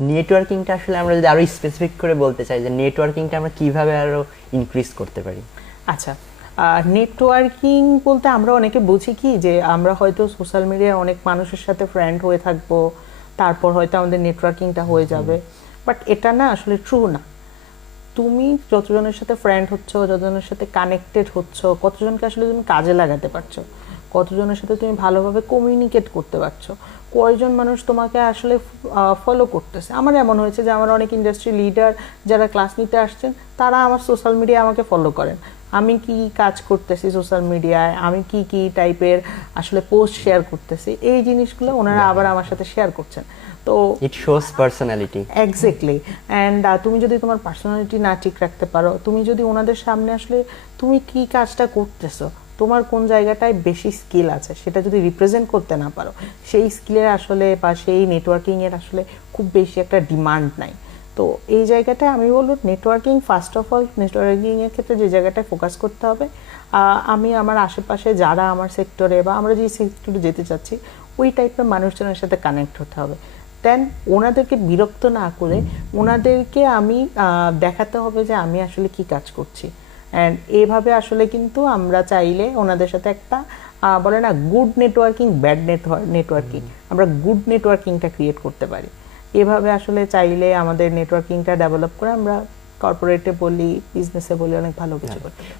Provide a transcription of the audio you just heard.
নেটওয়ার্কিংটা আসলে আমরা যদি আরও স্পেসিফিক করে বলতে চাই যে নেটওয়ার্কিংটা আমরা কীভাবে আরও ইনক্রিজ করতে পারি? আচ্ছা নেটওয়ার্কিং বলতে আমরা অনেকে বুঝি কি যে আমরা হয়তো সোশ্যাল মিডিয়ায় অনেক মানুষের সাথে ফ্রেন্ড হয়ে থাকব তারপর হয়তো আমাদের নেটওয়ার্কিংটা হয়ে যাবে। বাট এটা না আসলে ট্রু না। তুমি যতজনের সাথে ফ্রেন্ড হচ্ছ, যতজনের সাথে কানেক্টেড হচ্ছ, কতজনকে আসলে তুমি কাজে লাগাতে পারছ? কতজনের সাথে তুমি ভালোভাবে কমিউনিকেট করতে পারছ? কয়জন মানুষ তোমাকে আসলে ফলো করতেছে? আমার এমন হয়েছে যে আমার অনেক ইন্ডাস্ট্রি লিডার যারা ক্লাস নিতে আসছেন, তারা আমার সোশ্যাল মিডিয়ায় আমাকে ফলো করেন। আমি কি কাজ করতেছি সোশ্যাল মিডিয়ায় আমি কি কি টাইপের আসলে পোস্ট শেয়ার করতেছি। এই জিনিসগুলো ওনারা আবার আমার সাথে শেয়ার করছেন। তো it shows personality exactly and তুমি যদি তোমার পার্সোনালিটি না ঠিক রাখতে পারো তুমি যদি ওনাদের সামনে আসলে তুমি কি কাজটা করতেছো তোমার কোন জায়গাটায় বেশি স্কিল আছে সেটা যদি রিপ্রেজেন্ট করতে না পারো সেই স্কিলের আসলে বা সেই নেটওয়ার্কিং এর আসলে খুব বেশি একটা ডিমান্ড নাই। তো এই জায়গাটায় আমি বলব নেটওয়ার্কিং ফার্স্ট অফ অল নেটওয়ার্কিংয়ের ক্ষেত্রে যে জায়গাটায় ফোকাস করতে হবে আমি আমার আশেপাশে যারা আমার সেক্টরে বা আমরা যে সেক্টরে যেতে চাচ্ছি ওই টাইপের মানুষজনের সাথে কানেক্ট হতে হবে। দেন ওনাদেরকে বিরক্ত না করে ওনাদেরকে আমি দেখাতে হবে যে আমি আসলে কি কাজ করছি। অ্যান্ড এভাবে আসলে কিন্তু আমরা চাইলে ওনাদের সাথে একটা বলে না গুড নেটওয়ার্কিং ব্যাড নেটওয়ার্কিং আমরা গুড নেটওয়ার্কিংটা ক্রিয়েট করতে পারি। এভাবে আসলে চাইলে আমাদের নেটওয়ার্কিংটা ডেভেলপ করে আমরা কর্পোরেটে বলি বিজনেসে বলি অনেক ভালো কিছু করতে পারি।